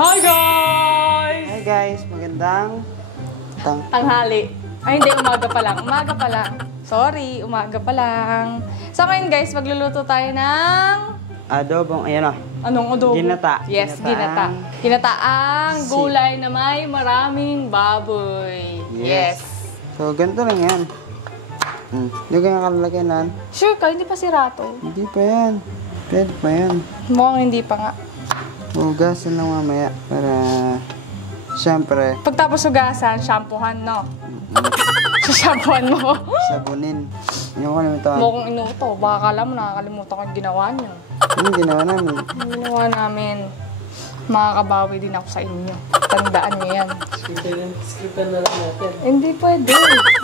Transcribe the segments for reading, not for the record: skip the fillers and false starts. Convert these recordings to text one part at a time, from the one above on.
Hi guys! Hi guys, magandang tanghali. Ay hindi, umaga pa lang. Umaga pa lang. Sorry, umaga pa lang. So ngayon guys, magluluto tayo ng... adobong, ayan o. Anong adobo? Ginata. Yes, ginata. Ginataang gulay na may maraming baboy. Yes. So, ganito lang yan. Hindi ka nakalagyan. Sure ka, hindi pa sirato. Hindi pa yan. Pwede pa yan. Mukhang hindi pa nga. Hugasan lang mamaya para... Siyempre, Pagtapos hugasan, shampoohan, no? Shampoohan mo. sabunin. Yung kalimutan. Mukhang inuto. Baka kala mo, nakakalimutan ko yung ginawa niyo. Ano ginawa namin? Yung ginawa namin, makakabawi din ako sa inyo. Tandaan niyo yan. Scriptan na lang natin. Hindi pwede.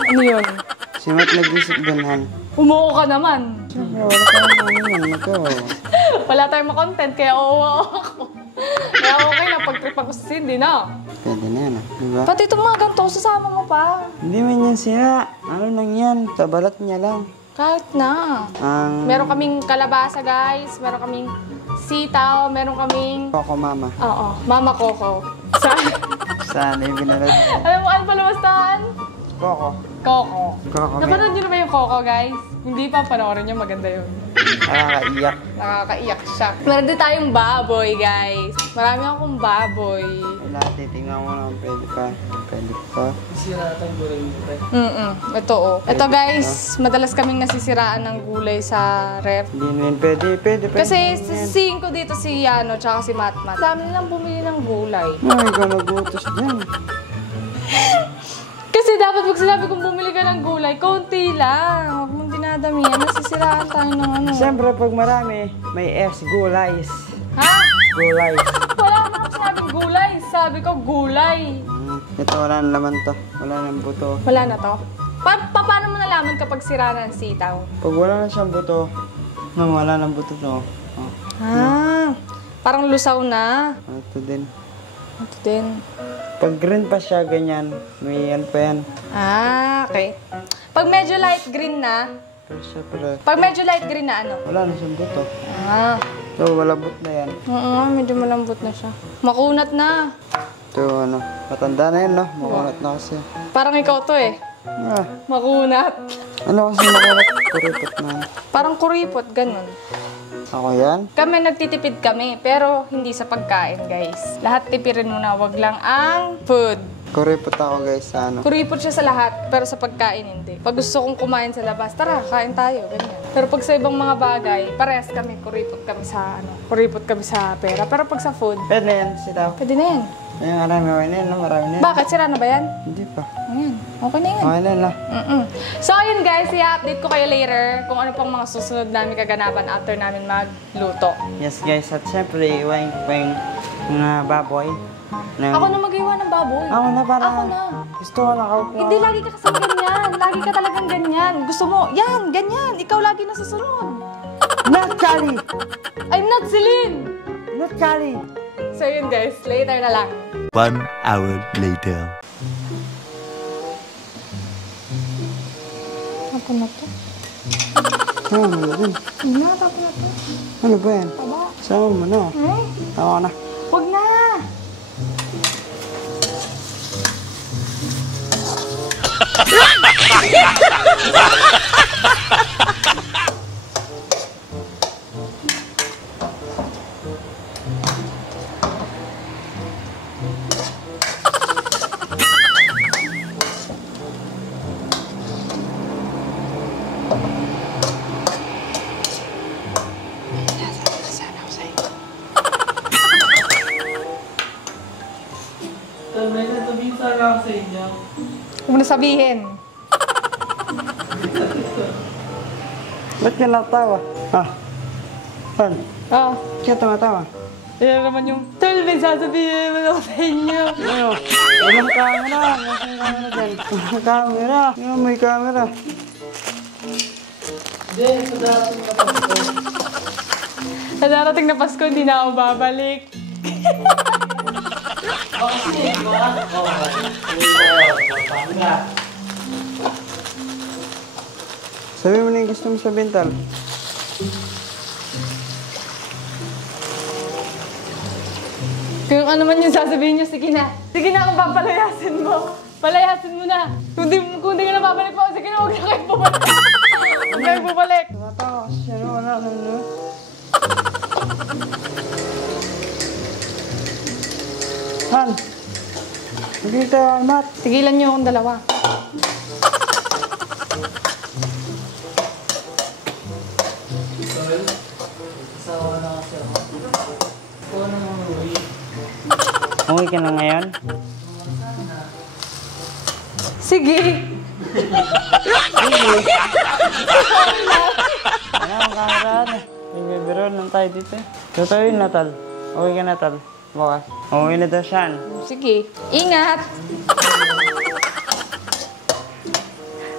Ano yun? Si Matt nag-isip dunhan. Umuo ka naman. Siyempre, wala tayong namin yan. Wala tayong makontent, kaya uuo ako. Kaya okay na, pag-trip ako sa Cindy na. Pwede na yan, diba? Pati itong mga ganito, sasama mo pa. Hindi man yan sira. Ano lang yan? Tabalat niya lang. Kahit na. Meron kaming kalabasa, guys. Meron kaming sitaw. Meron kaming... Coco Mama. Oo, Mama Coco. Saan yung binalad? Alam mo, ano paluwastahan? Coco. Coco. Coco. Napanood nyo na ba yung Coco, guys? Hindi pa, panoorin nyo, maganda yun. Nakakaiyak. Nakakaiyak siya. Meron din tayong baboy, guys. Marami akong baboy. Wala, titingnan mo naman. Pwede pa. Pwede pa. Siratan mo rin ito. Ito, oh. Ito, guys, madalas kaming nasisiraan ng gulay sa ref. Hindi na yun. Pwede. Kasi sisihin ko dito si Yano tsaka si Matmat. Dami nilang bumili ng gulay. Ay, ikaw mag-utos dyan. Kasi dapat pag sinabi kong bumili ka ng gulay, konti lang. Huwag mong dinadamihan. Nasisiraan tayo ng ano. Siyempre, pag marami, may S, gulays. Ha? Gulays. Wala naman sinabing gulay. Sabi ko gulay. Ito, wala nang laman to. Wala nang buto. Wala na to. Paano mo nalaman kapag sira na ang sitaw? Pag wala na siyang buto, wala nang buto to. Oh. Parang lusaw na. Ito din. Ito din. Pag green pa siya, ganyan. May yan pa yan. Okay. Pag medyo light green na, Pero siyempre, pag medyo light green na ano? wala na siyang buto. So, wala but na yan. Oo, medyo malambot na siya. Makunat na. Ito, matanda na yan, no? Makunat na kasi. Parang ikaw to eh. Makunat. Ano kasi makunat? Kuripot na. Parang kuripot, ganun. Ako yan? Kami, nagtitipid kami, pero hindi sa pagkain, guys. Lahat tipirin mo na, wag lang ang food. Kuripot ako, guys, sa ano. Kuripot siya sa lahat, pero sa pagkain hindi. Pag gusto kong kumain sa labas, tara, kain tayo, ganyan. Pero pag sa ibang mga bagay, parehas kami, kuripot kami sa pera. Pero pag sa food, Pwede na yan, sila. pwede na yan. Ay, marami na yan, no? Marami na yan. Bakit? Sira na ba yan? Hindi pa. Ayan, okay na yan. Okay na yan, no? So, ayun guys, i-update ko kayo later kung ano pang mga susunod namin kaganapan after namin magluto. Yes, guys. At syempre, iwain ko pa yung mga baboy. Ako na mag-iwa ng baboy. Ako na, para. Ako na. Gusto ko na kaupo. Hindi, lagi ka kasi ganyan. Lagi ka talagang ganyan. Gusto mo, yan, ganyan. Ikaw lagi nasusunod. Not Charlie! I'm not Celine! Not Charlie! So yun guys, later na lang. 1 hour later. Tapo na to. Ano ba yun? Tapo na to. Ano ba yan? Taba. Sama mo na. Tawa na. Huwag na! May sasabihin sana ako sa inyo. Huwag mo na sabihin. Ba't ka natawa? Han? Oo. Kaya tumatawa? Yan naman yung, Tol, may sasabihin mo ako sa inyo. Ano? Walang camera. Walang camera dyan. Walang camera. Ano, may camera. Hindi, sa darating na Pasko. Sa darating na Pasko, hindi na ako babalik. Kasi, di ba? Sabi mo na yung gusto mo sabihin, Tal. Kung ano man yung sasabihin nyo, sige na. Sige na kung papalayasin mo. Palayasin mo na. Kung di ka na babalik po, sige na, huwag na kayo bumalik. Huwag kayo bumalik. Tumatawa kasi siya, no? Wala naman, no? Han! Hindi tayo, Mat. Tigilan nyo akong dalawa. Tol, asawa ka na kasi ako. Ikaw na mga uwi. Umuwi ka na ngayon? Sige. Ano ang kaharaan eh? Bibiro lang tayo dito eh. Totoo yun, Natal. Uwi ka, Natal. Bukas. Umuwi na daw siya. Sige. Ingat.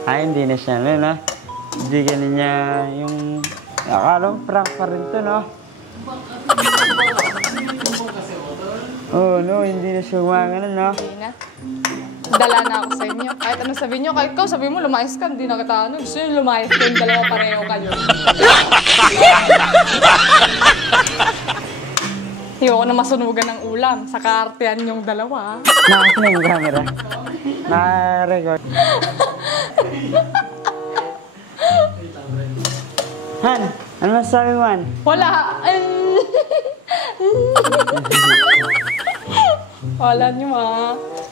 Ay, hindi na siya, no? Hindi ka niya yung... Akala mo, prank pa rin to, no? Oo, no, hindi na siya gumagano, no? Hindi na. Dala na ako sa inyo. Kahit ano sabihin nyo, kahit ikaw sabihin mo, lumayas ka, hindi na kita ano. Gusto nyo lumayas ka, yung dalawa pareho kayo. Ayoko na masunugan ng ulam. Sa kaartehan yung dalawa. Nakas na yung camera. Na-record. Han, ano masasabi mo, Han? Wala. Wala nyo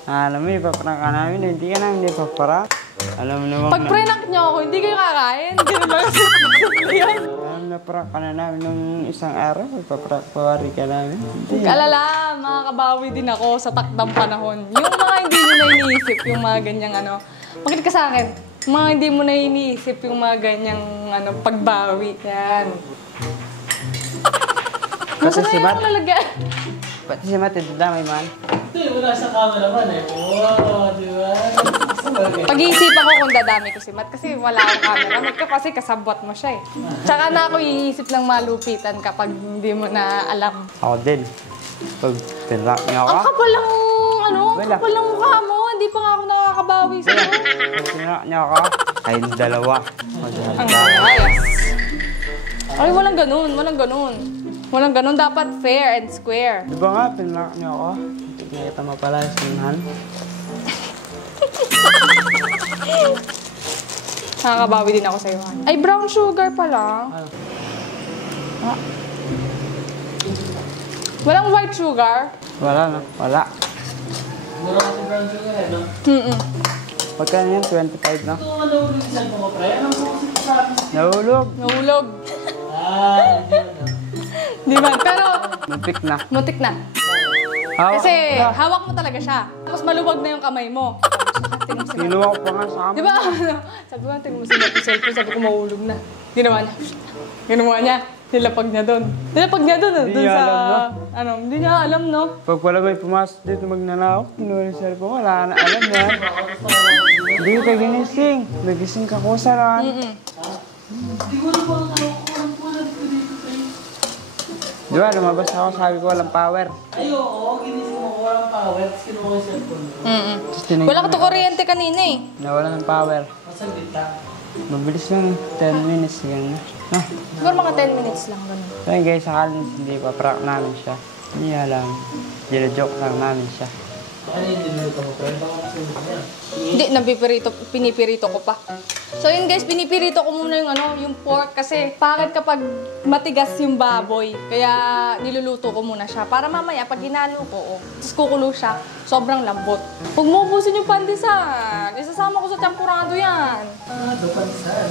Alam mo, ipaprank ka namin. Hindi ka namin ipaprank. Alam mo naman Pag prank nyo ako, hindi kayo kakain. Ganun lang kasi yan. Alam na prank ka na namin nung isang araw. Ipaprank pawari ka namin. Hindi. Alala, makakabawi din ako sa takdang panahon. Yung mga hindi nyo na iniisip, yung mga ganyang ano. Makinig ka sa akin. Mga hindi mo na iniisip yung mga ganyang ano, pagbawi. Yan. Pati Gusto si na Matt. yung lalagyan. Pati si Matt, ito damay man. Ito, wala sa camera man eh. Oo, di ba? Gusto ba kayo? Pag-iisipan ko kung dadami ko si Matt kasi wala akong camera. Matt ka kasi kasabot mo siya eh. Tsaka na ako iisip ng malupitan kapag hindi mo na alam. Ako din. Pag pinrank niyo ako. Ang kapal lang, ano, Wala. kapal lang mukha mo. Hindi pa nga ako nakakabawi sa'yo. Pag pinrank niyo ako. Kayong dalawa. Ang ayos. Ay, walang ganun, walang ganun. Walang ganun, dapat fair and square. Di ba nga, pinrank niyo ako? Hindi kita mapalayas ng Han. Nakakabawi din ako sa'yo, Han. Ay, brown sugar pala. Ah. Walang white sugar? Wala na. Wala. Mura kasi brown sugar eh, no? Pagkano yan? 25 na? Ito, ano ulit sa mga pre? Ano mo kasi sa akin? Nahulog. Nahulog. Hindi na. Di ba? Pero, Muntik na. mutik na. Hawak Kasi, ko pa. hawak mo talaga siya. Tapos maluwag na yung kamay mo. Tingnan mo sa Kinuha ko pa nga sa Di ba? Sabi ko, tingnan mo sa cellphone. Sabi ko, mahulog na. Ginawa niya. Ginawa niya. Nilapag niya doon. Nilapag niya doon. Hindi Doon niya sa... alam, no? Ano, hindi niya alam, no? Pag wala may pumasok dito magnanakaw, kinuha yung cellphone, wala na alam na. Hindi ka ginising. Nagising ka ko sa ran. Hindi ko naman ano ko. Ano ko lang ko dito pre? Di ba, lumabas ako, sabi ko walang power. Ay, oo. Ginising mo ko walang power. Tapos kinuha ko yung cellphone mo. Tapos tinignan Wala ka to kuryente kanina eh. Nawala ng power. Masaglit lang. Mabilis lang, 10 minutes, ganyan na. Ah, Siguro mga 10 minutes lang ganun. so yun guys, sakali hindi pa, prank namin siya. Hindi alam. Gina-joke lang namin siya. Ano yung dinuluto mo pre? Baka masunod niya. Hindi, pinipirito ko pa. So yun guys, pinipirito ko muna yung ano, yung pork kasi pangit kapag matigas yung baboy. Kaya niluluto ko muna siya para mamaya pag ginalo ko, tapos kukulo siya, sobrang lambot. Huwag mo ubusin yung pandisan. Isasama ko sa champurado yan. Pansan.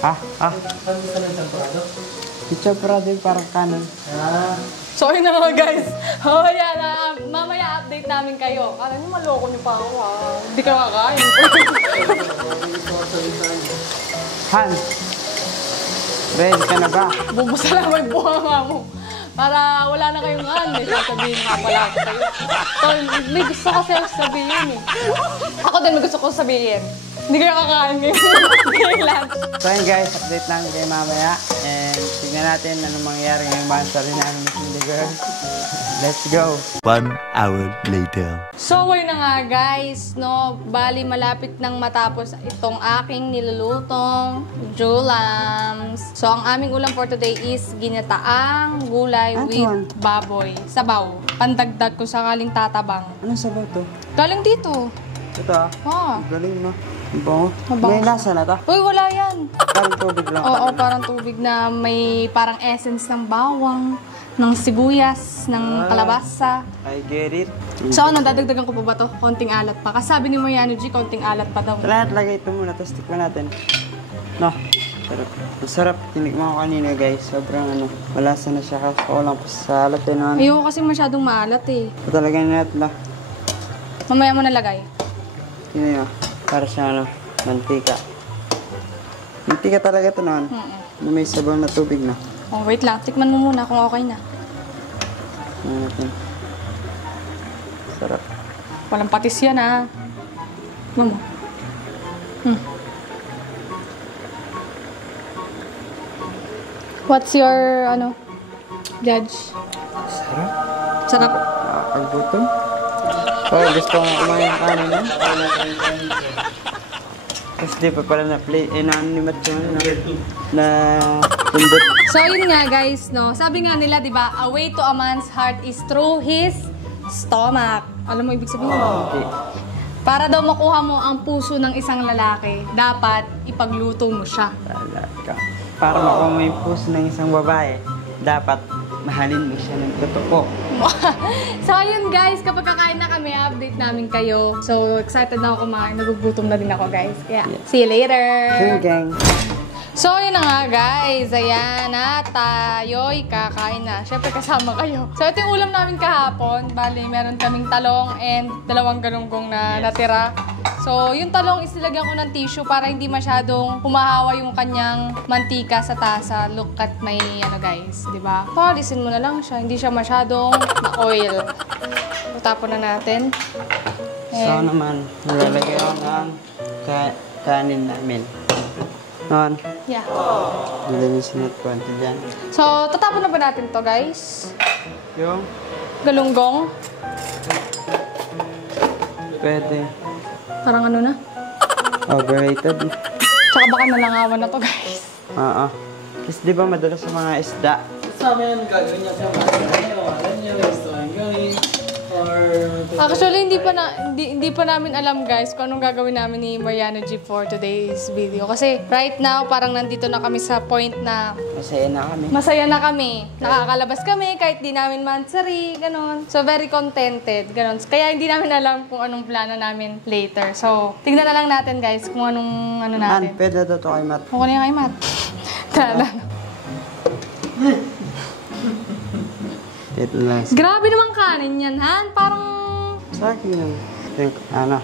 Ah, Pansan ng champurado? pizza parado yung parang kanon. So yun na nga guys. Mamaya update namin kayo. Kala nyo maloko nyo pa ako Hindi ka nakakain. Han! Ready ka na ba? Bubusa lang may buhanga mo. Para wala na kayong may sasabihin nga pala ako sa'yo. So, may gusto kasi ako sabihin eh. Ako din may gusto ko sabihin. Hindi kayo kakain ngayon. Ngayon lunch. So yun guys, update namin kayo mamaya. And see tignan natin anong mangyayari ngayong monthsary namin ni Cindy Girl. Let's go! 1 hour later. So, ayun na nga guys, no? Bali, malapit nang matapos itong aking nilulutong julams. So, ang aming ulam for today is ginataang gulay with baboy. Sabaw. Pandagdag kung sakaling tatabang. Anong sabaw to? Galing dito. Ito ah. Ah. Galing no. Bango. Mabango May lasa na to. Uy, wala yan. Parang tubig lang. Oo, parang tubig na may parang essence ng bawang, ng sibuyas, ng kalabasa. I get it. So, ano, dadagdagan ko pa ba to? Konting alat pa. Kasi sabi ni Mariano G, konting alat pa daw. Lahat lagay ito muna, tapos tikman natin. No, sarap. Masarap. Tinikman ko kanina guys. Sobrang ano, malasa na siya. Kasi ako lang pa sa alat eh naman. Ayoko kasi masyadong maalat eh. Ito talaga natin na. Mamaya mo nalagay. Yun yun. Para siya ano, mantika. Mantika talaga ito naman. May sabaw na tubig na. Oh, wait lang. Tikman mo muna kung okay na. Ano natin. Sarap. Walang patis yan ah. Tikman mo. What's your, ano, judge? Sarap. Sarap. Nakakagbutom. Oh, gusto ko kumain ng kanin na. Tapos di pa pala na-play. Na-animat yung na pindot. So, yun nga guys, no? Sabi nga nila, di ba, a way to a man's heart is through his stomach. Alam mo ibig sabihin mo? Okay. Para daw makuha mo ang puso ng isang lalaki, dapat ipagluto mo siya. Talaga. Para makuha mo yung puso ng isang babae, dapat mahalin mo siya ng totoo. So, yun guys, kapag kakain na kami, update namin kayo. So, excited na ako kumain. Nagugutom na din ako guys. Kaya, see you later! Gang gang. So, yun na nga guys. Ayan na, tayo'y kakain na. Siyempre kasama kayo. So, ito yung ulam namin kahapon. Bali, meron kaming talong and 2 galunggong na natira. So, yung talong is nilagyan ko ng tissue para hindi masyadong humahawa yung kanyang mantika sa tasa. Look at my, ano guys, di ba? Palisin mo na lang siya. Hindi siya masyadong ma-oil. Tapon na natin. So naman, nilalagay ako ng kanin namin. Noon, Yeah. nilinisin at konti dyan. So, tatapon na ba natin to guys? Yung Galunggong. pwede. Parang ano na. Overrated. Tsaka baka nalangawan na to guys. Oo. Kasi di ba madalas sa mga isda, Sa amin, gagawin niya siya alam niyo, gusto ang gawin. Or... Actually, hindi pa namin alam guys kung anong gagawin namin ni Mariano G for today's video. Kasi right now, parang nandito na kami sa point na masaya na kami. masaya na kami. Nakakalabas kami kahit di namin monthsary, ganon. So, very contented, ganon. Kaya hindi namin alam kung anong plano namin later. So, tignan na lang natin guys kung anong ano Man, natin. pwede to kay Matt. Kung ano yung kay Matt. Tala. Ito lang. Grabe naman kanin yan, Han. Parang Sa akin yun. Think, ano.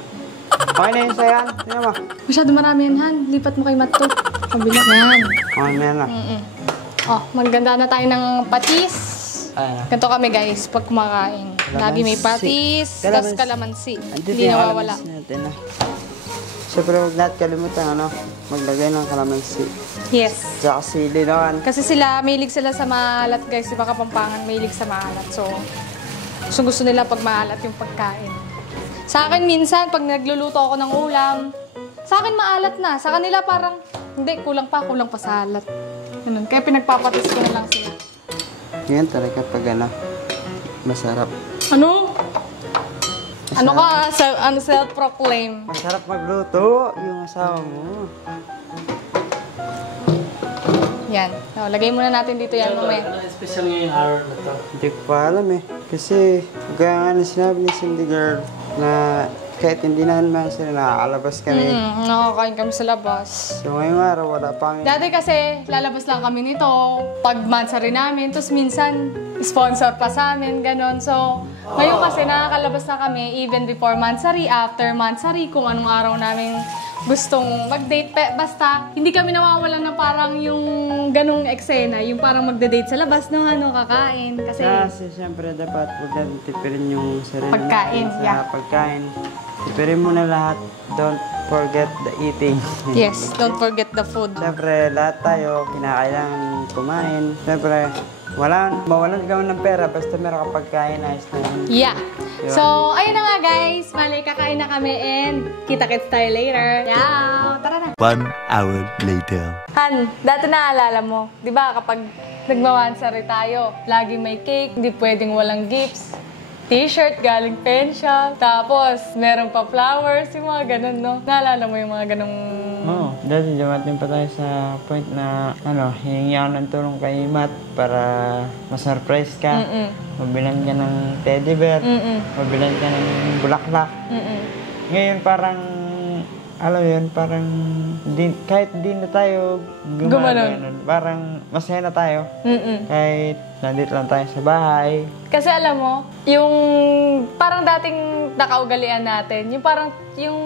Okay na yun sa'yo, Han. Tingnan mo. masyado marami yan, Han. Lipat mo kay Matt to. Kabila. Yan. Okay na yan na. Oh, maganda na tayo ng patis. Ayan. Ganito kami guys, pag kumakain. Lagi may patis, tapos kalamansi. Andito Hindi yung nawawala. kalamansi natin, ha. Siyempre, huwag natin kalimutan, ano, maglagay ng kalamansi. Yes. Tsaka sili naman. Kasi sila, mahilig sila sa maalat guys. Di ba Kapampangan, mahilig sa maalat. So, gusto nila pag maalat yung pagkain. Sa akin minsan, pag nagluluto ako ng ulam, sa akin maalat na. Sa kanila parang, hindi, kulang pa sa alat. Ganun. Kaya pinagpapatis ko na lang sila. Yan talaga pag ano, masarap. Ano? Ano ka? Self-proclaim. Masarap magluto yung asawa mo. Yan. So, lagay muna natin dito yan mamaya. Ano special ngayong araw na to? Hindi ko pa alam eh. Kasi, gaya nga na sinabi ni Cindy Girl na kahit hindi naman sila nakakalabas kami. Nakakain kami sa labas. So ngayong araw, wala pa kami. Dati kasi, lalabas lang kami nito. Pag monthsary namin, tapos minsan, sponsor pa sa amin, ganon. So, ngayon kasi nakakalabas na kami even before monthsary, after monthsary, kung anong araw namin gustong mag-date. Basta, hindi kami nawawalan na parang yung ganong eksena, yung parang magde-date sa labas, no, ano, kakain. Kasi syempre dapat huwag natin tipirin yung sarili Pagkain, natin sa yeah. pagkain. Tipirin mo na lahat. Don't forget the eating. Yes, don't forget the food. Syempre, lahat tayo, kinakailangan kumain. Siyempre, mawalan ka ng pera, basta meron ka pagkain, ayos na yun. Yeah. Diba? So, ayun na nga guys. Malay, kakain na kami and kita-kits tayo later. Yeah. Tara na. 1 hour later. Han, dati naalala mo, di ba kapag nagmawansari tayo, laging may cake, hindi pwedeng walang gifts. T-shirt galing pensya, tapos meron pa flowers, yung mga ganun, no? Naalala mo yung mga ganung... Oo, dati dumating pa tayo sa point na, hihingi ako ng tulong kay Matt para ma-surprise ka. Mabilan ka ng teddy bear, mabilan ka ng bulaklak. Ngayon parang, alam mo yun, parang kahit di na tayo gumagano, parang masaya na tayo. Kahit nandito lang tayo sa bahay. Kasi alam mo, yung parang dating nakaugalian natin, yung parang yung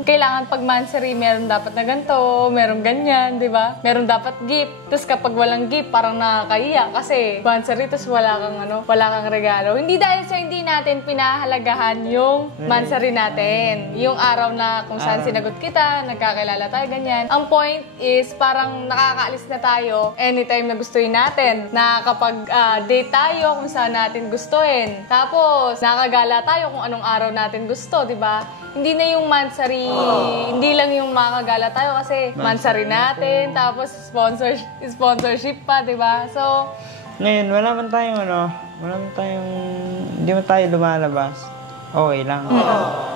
kailangan pag monthsary, meron dapat na ganito, meron ganyan, di ba? Meron dapat gift. Tapos kapag walang gift, parang nakakaiyak kasi monthsary, tapos wala kang regalo. Hindi dahil sa hindi natin pinahalagahan yung monthsary natin. Yung araw na kung saan sinagot kita, nagkakilala tayo, ganyan. Ang point is parang nakakaalis na tayo anytime na gustuin natin. Nakakapag-date tayo kung saan natin gustuin. Tapos, nakagala tayo kung anong araw natin gusto, di ba? Hindi na yung monthsary, hindi lang yung makakagala tayo kasi monthsary natin, tapos sponsorship pa, di ba? So, ngayon, hindi man tayo lumalabas. Okay lang.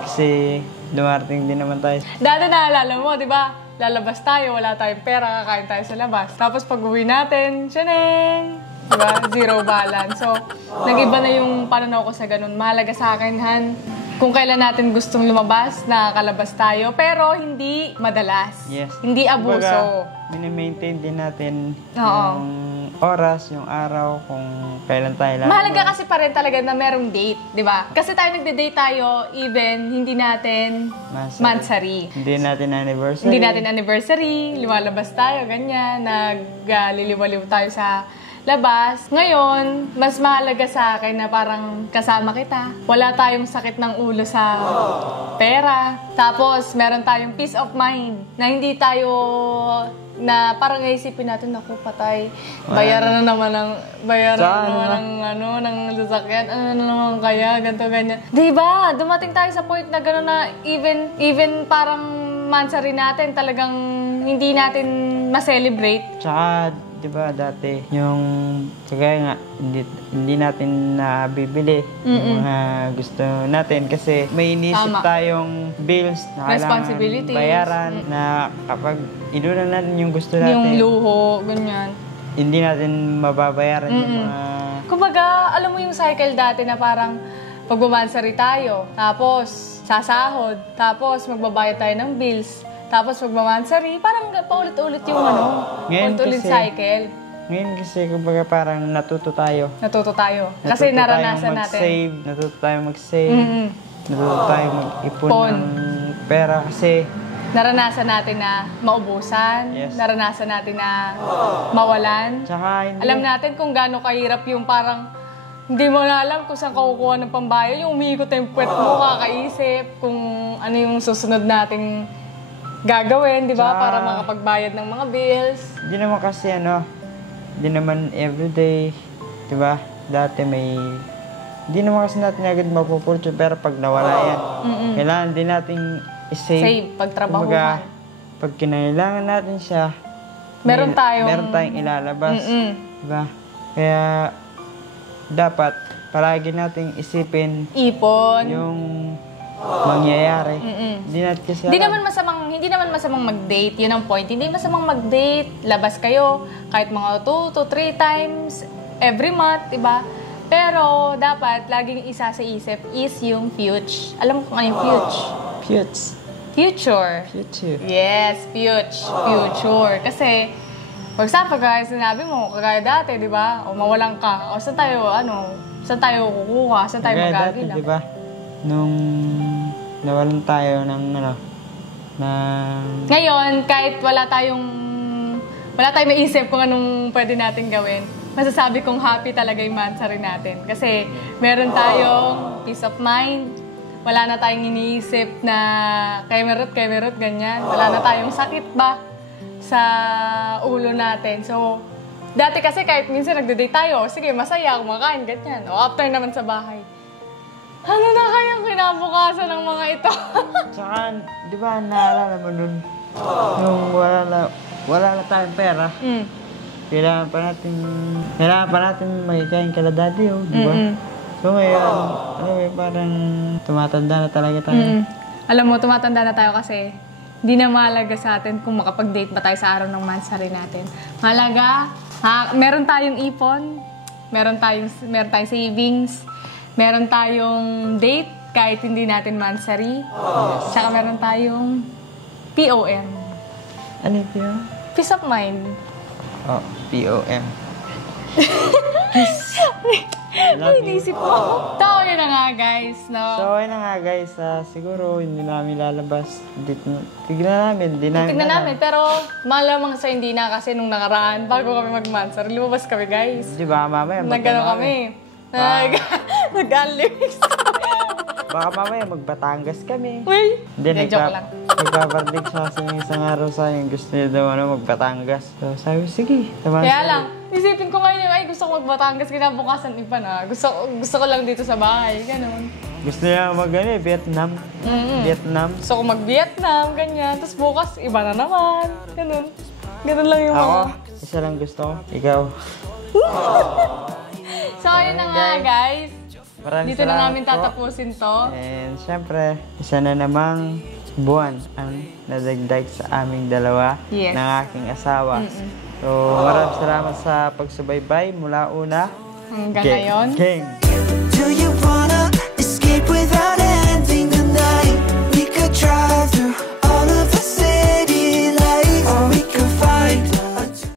Kasi dumarating din naman tayo. dati naalala mo, di ba? Lalabas tayo, wala tayong pera, kakain tayo sa labas. Tapos pag uwi natin, syaneng! Diba? Zero balance. So, nag-iba na yung pananaw ko sa ganun. Mahalaga sa akin, Han, kung kailan natin gustong lumabas, nakakalabas tayo. Pero hindi madalas. Yes. Hindi abuso. Kumbaga, mini-maintain din natin yung oras, yung araw, kung kailan tayo lalabas. Mahalaga kasi pa rin talaga na merong date, di ba? Kasi tayo nagde-date tayo, even hindi natin monthsary. Hindi natin anniversary. Hindi natin anniversary, lumalabas tayo, ganyan, nagliliwaliw tayo sa labas. Ngayon, mas mahalaga sa akin na parang kasama kita. Wala tayong sakit ng ulo sa pera. Tapos, meron tayong peace of mind na hindi tayo na parang naisipin natin, naku, patay. Bayaran na naman ng sasakyan. Ano na naman kaya, ganito, ganyan. Diba? Dumating tayo sa point na gano'n na even parang monthsary natin, talagang hindi natin ma-celebrate. Tsaka, di ba dati, yung kagaya nga, hindi natin nabibili yung mga gusto natin kasi may inisip tayong bills na kailangan bayaran na kapag inunan natin yung gusto natin, yung luho, ganyan. Hindi natin mababayaran yung mga... Kumbaga, alam mo yung cycle dati na parang pagbumansary tayo, tapos sasahod, tapos magbabayad tayo ng bills, tapos magmamansary, parang paulit-ulit yung paulit-ulit cycle. Ngayon kasi, kumbaga parang natuto tayo. Kasi naranasan natin. Natuto tayo mag-save. Natuto tayo mag-ipon ng pera kasi naranasan natin na maubusan. Yes. Naranasan natin na mawalan. Tsaka Alam natin kung gaano kahirap yung parang hindi mo na alam kung saan ka kukuha ng pambayad. Yung umiikot na yung puwet mo, kakaisip kung ano yung susunod nating gagawin, di ba? Para makapagbayad ng mga bills. Hindi naman kasi hindi naman everyday, di ba? Dati hindi naman kasi natin agad mapupulso, pero pag nawala yan, kailangan din natin i-save. Save, pagtrabahuhan. Kumbaga, pag kinailangan natin siya, meron tayong ilalabas. Di ba? Kaya, dapat, palagi nating isipin ipon. Yung mangyayari. Hindi naman masamang mag-date. Yun ang point. Hindi masamang mag-date. Labas kayo kahit mga 2 to 3 times every month, diba? Pero dapat laging isa sa isip is yung future. Alam mo kung ano yung future? Future. Yes, future. Kasi, for example, kagaya sinabi mo, kagaya dati, diba? O mawalan ka. O saan tayo kukuha? Saan tayo magagila? Diba? Nung nawalan tayo ng Ngayon, kahit wala tayong maisip kung anong pwede natin gawin, masasabi kong happy talaga yung monthsary natin. Kasi meron tayong peace of mind. Wala na tayong iniisip na kay merot, ganyan. Wala na tayong sakit ba sa ulo natin. So, Dati kasi kahit minsan nagde-date tayo, sige, masaya, kumakain, ganyan. O after naman sa bahay. Ano na kayang kinabukasan ng mga ito? Tsaka, di ba, naalala mo nun, yung wala na tayong pera, kailangan pa natin magkain kala daddy, oh, di ba? So ngayon, parang tumatanda na talaga tayo. Alam mo, tumatanda na tayo kasi di na mahalaga sa atin kung makapag-date ba tayo sa araw ng mansari natin. Mahalaga, meron tayong ipon, meron tayong savings, meron tayong date kahit hindi natin mansari, tsaka meron tayong POM. Ano yun? Peace of mind. Oh, POM. Ay, inisip ko. So, yun na nga guys, no? So, ayun na nga guys, siguro hindi namin lalabas. Tignan namin. Pero malamang sa hindi na kasi nung nakaraan, bago kami mag-mansar, lumabas kami guys. Di ba, mamaya Nagano kami. Nag-unlimix kami. Baka mamaya magbatangas kami. Uy! Hindi, joke lang. nagpapardig siya kasi yung isang araw sa akin. Gusto niya daw magbatangas. So, sabi, sige. Kaya lang, isipin ko ngayon, ay gusto ko mag-Batangas, kinabukasan iba na. Gusto ko lang dito sa bahay, ganun. Gusto niya Vietnam. Vietnam. Gusto ko mag-Vietnam, ganyan. Tapos bukas, iba na naman. Ganun. Ganun lang yung Ako, mga... isa lang gusto ko. Ikaw. So, yun na nga guys. Maraming Dito na salamat namin po. tatapusin to. And syempre, isa na namang buwan ang nadagdag sa aming dalawa Yes. ng aking asawa. So, maraming salamat sa pagsubaybay mula una. Hanggang ngayon. Gang!